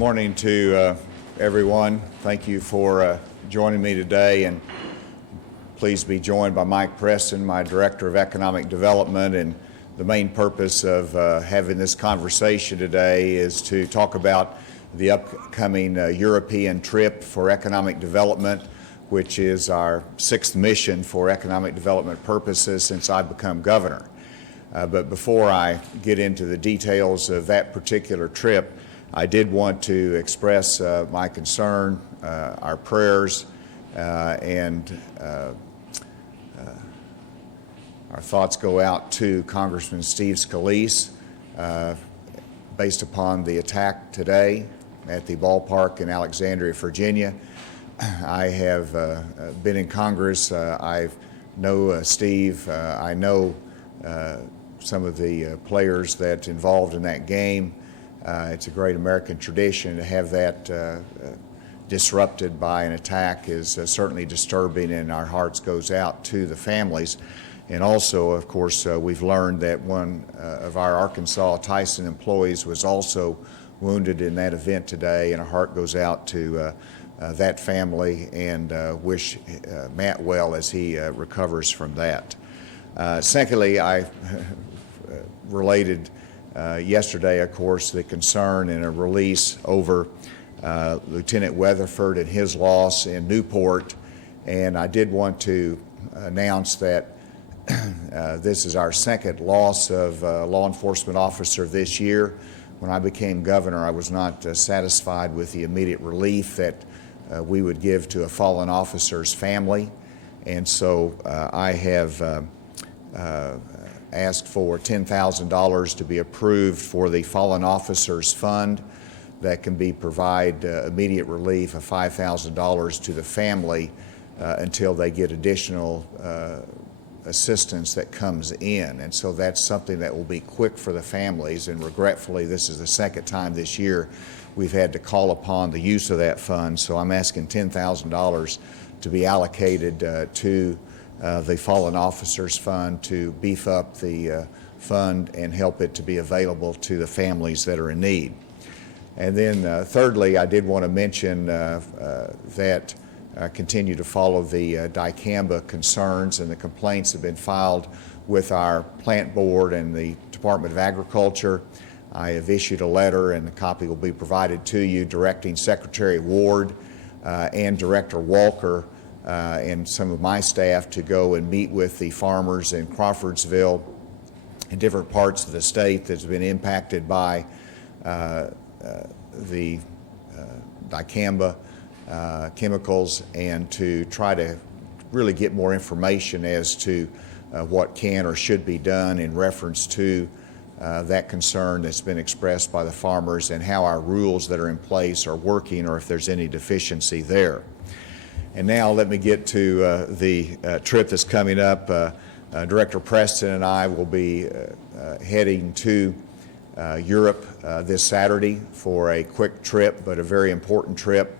morning to everyone. Thank you for joining me today, and pleased to be joined by Mike Preston, my Director of Economic Development. And the main purpose of having this conversation today is to talk about the upcoming European trip for economic development, which is our sixth mission for economic development purposes since I've become governor. But before I get into the details of that particular trip, I did want to express my concern, our prayers, and our thoughts go out to Congressman Steve Scalise based upon the attack today at the ballpark in Alexandria, Virginia. I have been in Congress. I know Steve. I know some of the players that involved in that game. It's a great American tradition. To have that disrupted by an attack is certainly disturbing, and our hearts goes out to the families. And also, of course, we've learned that one of our Arkansas Tyson employees was also wounded in that event today, and our heart goes out to that family and wish Matt well as he recovers from that. Secondly, I related yesterday, of course, the concern and a release over Lieutenant Weatherford and his loss in Newport. And I did want to announce that this is our second loss of law enforcement officer this year. When I became governor, I was not satisfied with the immediate relief that we would give to a fallen officer's family. And so I have asked for $10,000 to be approved for the Fallen Officers Fund that can provide immediate relief of $5,000 to the family until they get additional assistance that comes in. And so that's something that will be quick for the families, and regretfully this is the second time this year we've had to call upon the use of that fund. So I'm asking $10,000 to be allocated to the Fallen Officers Fund to beef up the fund and help it to be available to the families that are in need. And then thirdly, I did want to mention that I continue to follow the dicamba concerns, and the complaints have been filed with our plant board and the Department of Agriculture. I have issued a letter, and a copy will be provided to you, directing Secretary Ward and Director Walker and some of my staff to go and meet with the farmers in Crawfordsville and different parts of the state that's been impacted by the dicamba chemicals, and to try to really get more information as to what can or should be done in reference to that concern that's been expressed by the farmers, and how our rules that are in place are working, or if there's any deficiency there. And now let me get to the trip that's coming up. Director Preston and I will be heading to Europe this Saturday for a quick trip, but a very important trip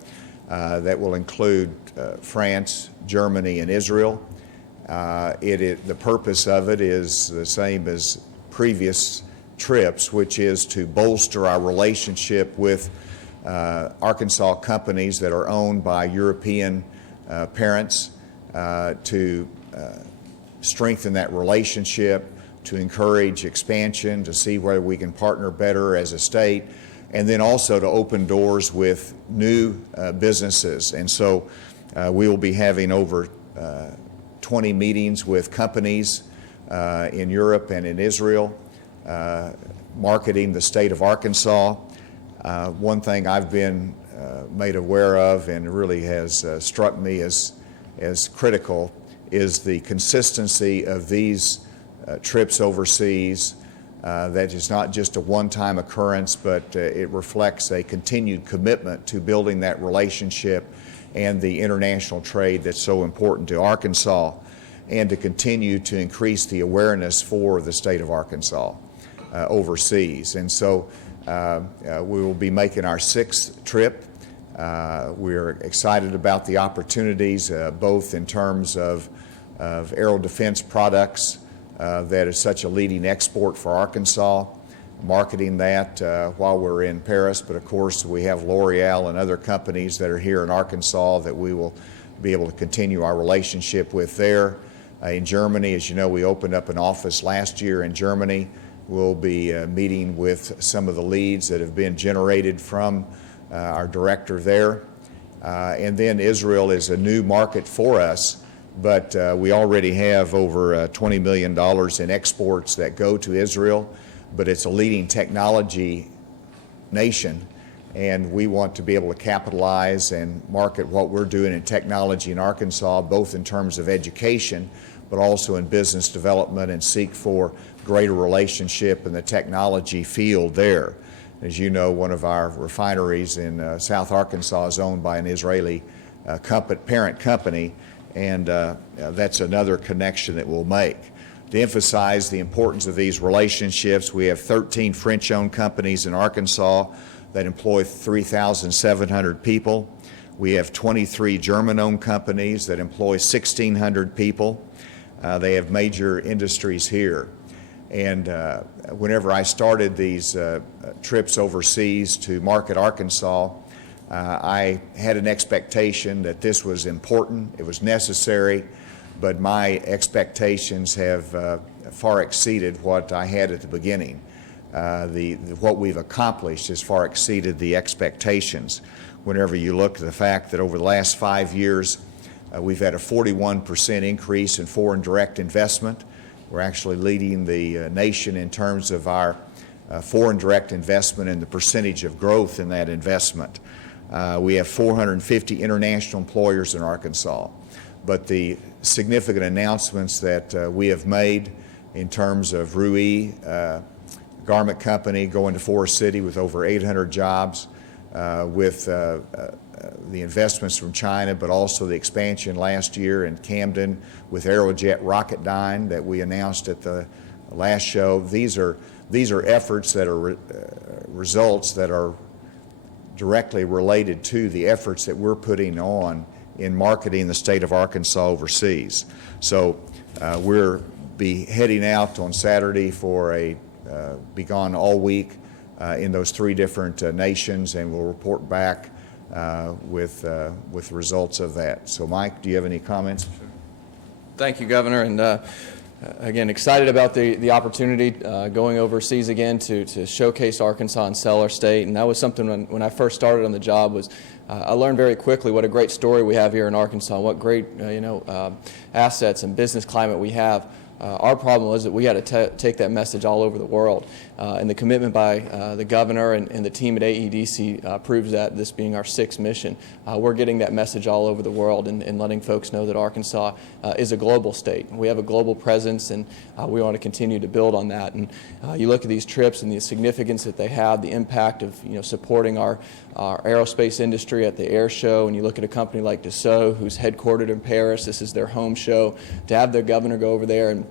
that will include France, Germany, and Israel. The purpose of it is the same as previous trips, which is to bolster our relationship with Arkansas companies that are owned by European parents, to strengthen that relationship, to encourage expansion, to see whether we can partner better as a state, and then also to open doors with new businesses. And so we will be having over 20 meetings with companies in Europe and in Israel, marketing the state of Arkansas. One thing I've been made aware of, and really has struck me as critical, is the consistency of these trips overseas. That is not just a one-time occurrence, but it reflects a continued commitment to building that relationship and the international trade that's so important to Arkansas, and to continue to increase the awareness for the state of Arkansas overseas. And so we will be making our sixth trip. We're excited about the opportunities, both in terms of aero defense products that is such a leading export for Arkansas, marketing that while we're in Paris. But of course, we have L'Oreal and other companies that are here in Arkansas that we will be able to continue our relationship with there. In Germany, as you know, we opened up an office last year in Germany. We'll be meeting with some of the leads that have been generated from our director there. And then Israel is a new market for us, but we already have over $20 million in exports that go to Israel, but it's a leading technology nation, and we want to be able to capitalize and market what we're doing in technology in Arkansas, both in terms of education, but also in business development, and seek for greater relationship in the technology field there. As you know, one of our refineries in South Arkansas is owned by an Israeli parent company, and that's another connection that we'll make. To emphasize the importance of these relationships, we have 13 French-owned companies in Arkansas that employ 3,700 people. We have 23 German-owned companies that employ 1,600 people. They have major industries here. And whenever I started these trips overseas to market Arkansas, I had an expectation that this was important, it was necessary, but my expectations have far exceeded what I had at the beginning. What we've accomplished has far exceeded the expectations. Whenever you look at the fact that over the last 5 years, we've had a 41% increase in foreign direct investment. We're actually leading the nation in terms of our foreign direct investment and the percentage of growth in that investment. We have 450 international employers in Arkansas. But the significant announcements that we have made in terms of Rui garment company going to Forest City with over 800 jobs, with the investments from China, but also the expansion last year in Camden with Aerojet Rocketdyne that we announced at the last show. These are efforts that are results that are directly related to the efforts that we're putting on in marketing the state of Arkansas overseas. So we'll be heading out on Saturday for be gone all week in those 3 different nations, and we'll report back with results of that. So Mike, do you have any comments? Thank you, Governor, and again, excited about the opportunity going overseas again to showcase Arkansas and sell our state. And that was something when I first started on the job was I learned very quickly what a great story we have here in Arkansas, what great assets and business climate we have. Our problem was that we had to take that message all over the world. And the commitment by the governor and the team at AEDC proves that, this being our 6th mission. We're getting that message all over the world and letting folks know that Arkansas is a global state. We have a global presence, and we want to continue to build on that. And you look at these trips and the significance that they have, the impact of supporting our aerospace industry at the air show, and you look at a company like Dassault, who's headquartered in Paris. This is their home show. To have their governor go over there and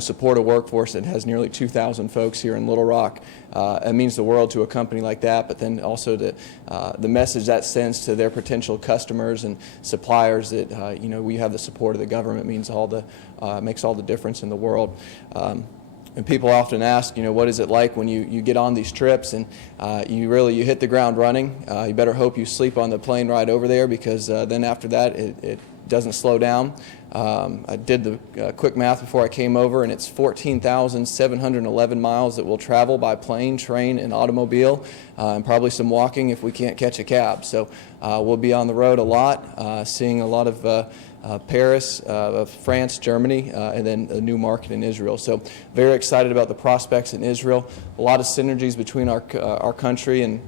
support a workforce that has nearly 2,000 folks here in Little Rock. It means the world to a company like that, but then also the message that sends to their potential customers and suppliers that we have the support of the government means makes all the difference in the world. And people often ask, what is it like when you get on these trips and you hit the ground running? You better hope you sleep on the plane ride over there, because then after that it doesn't slow down. I did the quick math before I came over, and it's 14,711 miles that we'll travel by plane, train, and automobile, and probably some walking if we can't catch a cab. So we'll be on the road a lot, seeing a lot of Paris, France, Germany, and then a new market in Israel. So very excited about the prospects in Israel. A lot of synergies between our country and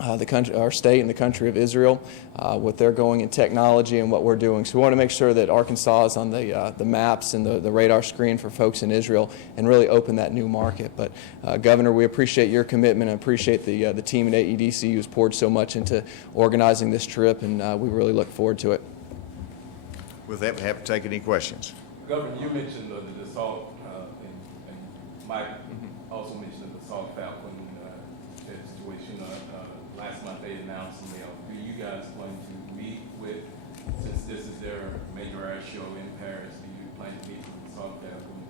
our state and the country of Israel, what they're going in technology and what we're doing. So we want to make sure that Arkansas is on the maps and the radar screen for folks in Israel and really open that new market. But Governor, we appreciate your commitment and appreciate the team at AEDC who's poured so much into organizing this trip, and we really look forward to it. With that, we have to take any questions. Governor, you mentioned the Dassault, and Mike also mentioned the Dassault Falcon situation. Last month they announced some layoff. Do you guys plan to meet with, since this is their major air show in Paris, do you plan to meet with Dassault Falcon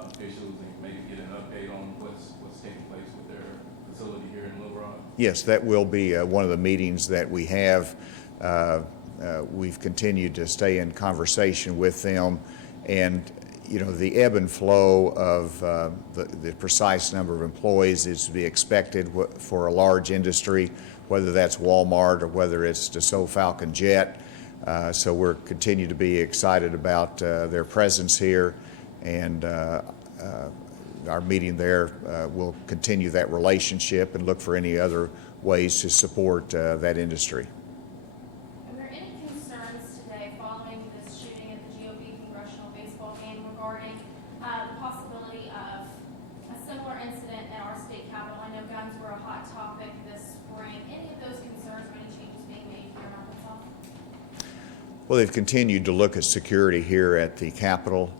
officials and maybe get an update on what's taking place with their facility here in Little Rock? Yes, that will be one of the meetings that we have. We've continued to stay in conversation with them, and the ebb and flow of the precise number of employees is to be expected for a large industry, whether that's Walmart or whether it's Dassault Falcon Jet. So we're continue to be excited about their presence here, and our meeting there will continue that relationship and look for any other ways to support that industry. Are there any concerns today following this shooting at the GOP congressional baseball game regarding the possibility of a similar incident at our state capitol? I know guns were a hot topic this spring. Any of those concerns or any changes being made here in Arkansas? Well, they've continued to look at security here at the Capitol.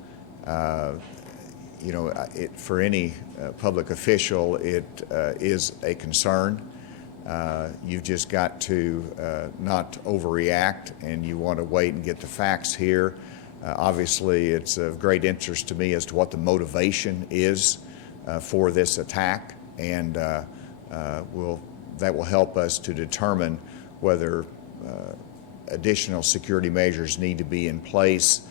For any public official, it is a concern. You've just got to not overreact, and you want to wait and get the facts here. Obviously, it's of great interest to me as to what the motivation is for this attack, and that will help us to determine whether additional security measures need to be in place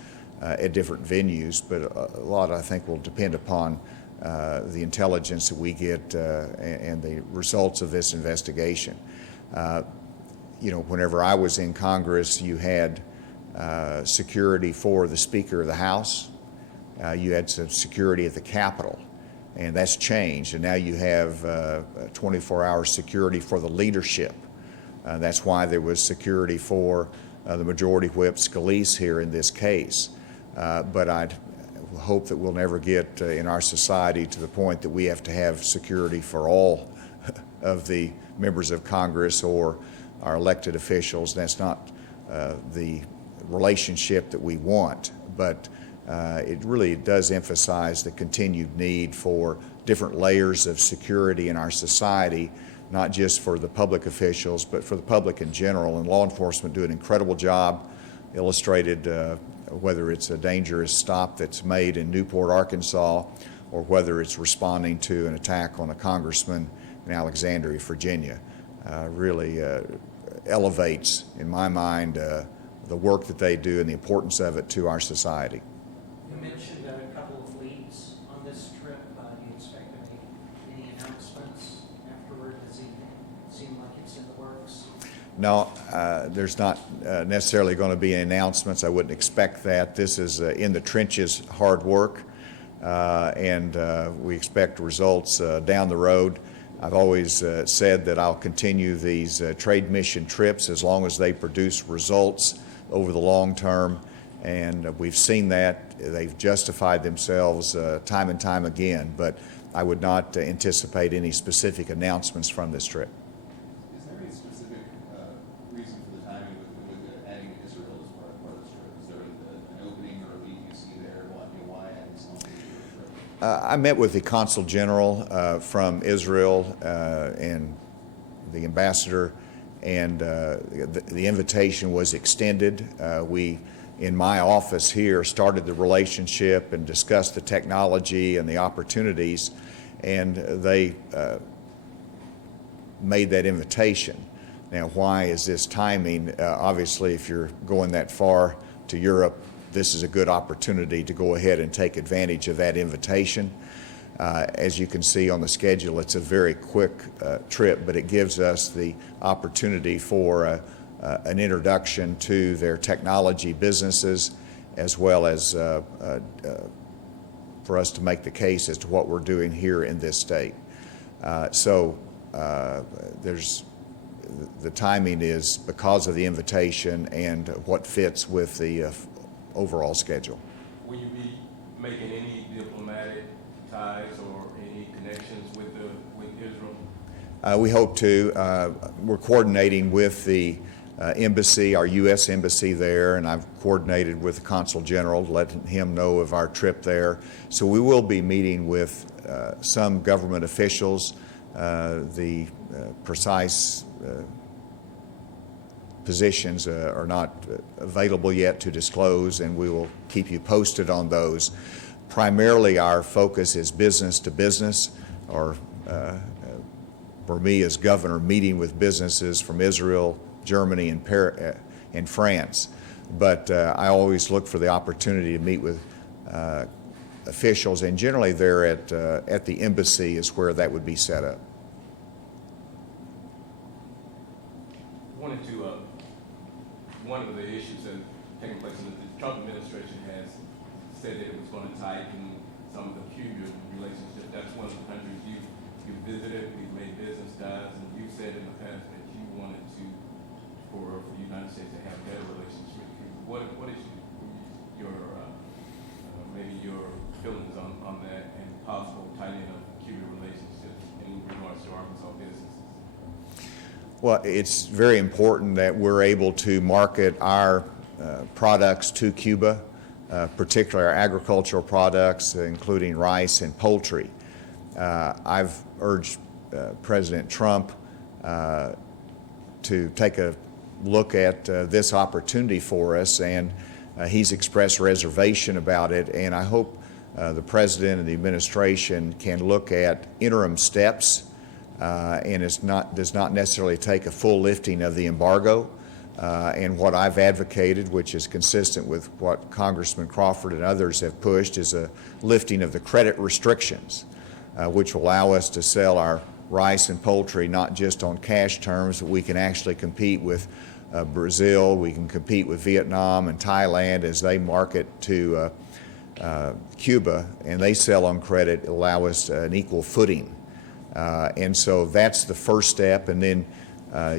at different venues. But a lot, I think, will depend upon the intelligence that we get and the results of this investigation. Whenever I was in Congress, you had security for the Speaker of the House. You had some security at the Capitol, and that's changed. And now you have 24-hour security for the leadership. That's why there was security for the Majority Whip Scalise here in this case. But I'd hope that we'll never get in our society to the point that we have to have security for all of the members of Congress or our elected officials. That's not the relationship that we want, but it really does emphasize the continued need for different layers of security in our society, not just for the public officials, but for the public in general. And law enforcement do an incredible job, illustrated whether it's a dangerous stop that's made in Newport, Arkansas, or whether it's responding to an attack on a congressman in Alexandria, Virginia. Really elevates, in my mind, the work that they do and the importance of it to our society. You mentioned a couple of leads on this trip. Do you expect any announcements afterward? Does it seem like it's in the works? No, there's not necessarily going to be any announcements. I wouldn't expect that. This is in the trenches hard work, and we expect results down the road. I've always said that I'll continue these trade mission trips as long as they produce results over the long term, and we've seen that. They've justified themselves time and time again, but I would not anticipate any specific announcements from this trip. Is there any specific reason for the timing with adding Israel as part of this trip? Is there an opening or a lead you see there? Why adding something to the trip? I met with the Consul General from Israel and the ambassador, and the invitation was extended. We, in my office here, started the relationship and discussed the technology and the opportunities, and they made that invitation. Now, why is this timing? Obviously, if you're going that far to Europe, this is a good opportunity to go ahead and take advantage of that invitation. As you can see on the schedule, it's a very quick trip, but it gives us the opportunity for an introduction to their technology businesses, as well as for us to make the case as to what we're doing here in this state. There's the timing is because of the invitation and what fits with the overall schedule. Will you be making any diplomatic ties or any connections with Israel? We hope to. We're coordinating with the embassy, our U.S. embassy there, and I've coordinated with the Consul General, letting him know of our trip there. So we will be meeting with some government officials. The precise positions are not available yet to disclose, and we will keep you posted on those. Primarily, our focus is business to business, or for me as governor, meeting with businesses from Israel, Germany, and France. But I always look for the opportunity to meet with officials, and generally they're at the embassy is where that would be set up. One of the issues that taking place in the Trump administration has said that it was going to tighten some of the Cuban relationship. That's one of the countries you visited, we've made business ties, and you said in the past that you wanted for the United States to have better relations with Cuba. What is your maybe your feelings on that and possible tightening of Cuban relationships in regards to Arkansas businesses? Well, it's very important that we're able to market our products to Cuba, particularly our agricultural products, including rice and poultry. I've urged President Trump to take a look at this opportunity for us, and he's expressed reservation about it, and I hope the President and the administration can look at interim steps, and does not necessarily take a full lifting of the embargo. And what I've advocated, which is consistent with what Congressman Crawford and others have pushed, is a lifting of the credit restrictions, which will allow us to sell our rice and poultry not just on cash terms, but we can actually compete with Brazil, we can compete with Vietnam and Thailand as they market to Cuba, and they sell on credit, allow us an equal footing. And so that's the first step, and then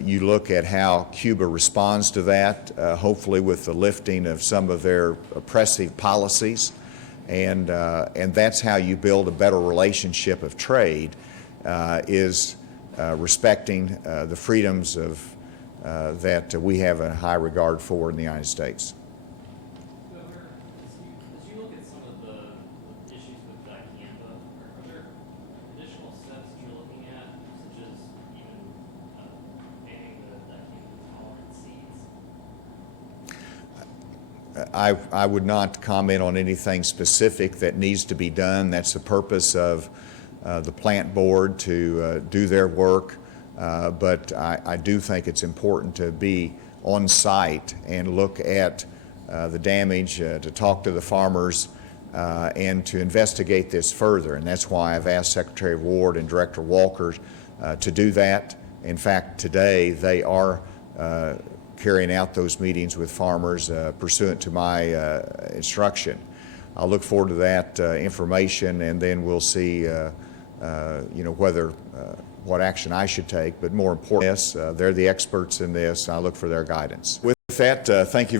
you look at how Cuba responds to that, hopefully with the lifting of some of their oppressive policies, and that's how you build a better relationship of trade, is respecting the freedoms of that we have a high regard for in the United States. Governor, as you look at some of the issues with dicamba, are there additional steps that you're looking at, such as even banning the dicamba-tolerant seeds? I would not comment on anything specific that needs to be done. That's the purpose of the plant board to do their work. But I do think it's important to be on site and look at the damage, to talk to the farmers, and to investigate this further. And that's why I've asked Secretary Ward and Director Walker to do that. In fact, today they are carrying out those meetings with farmers pursuant to my instruction. I'll look forward to that information, and then we'll see whether what action I should take, but more important, they're the experts in this, and I look for their guidance. With that, thank you.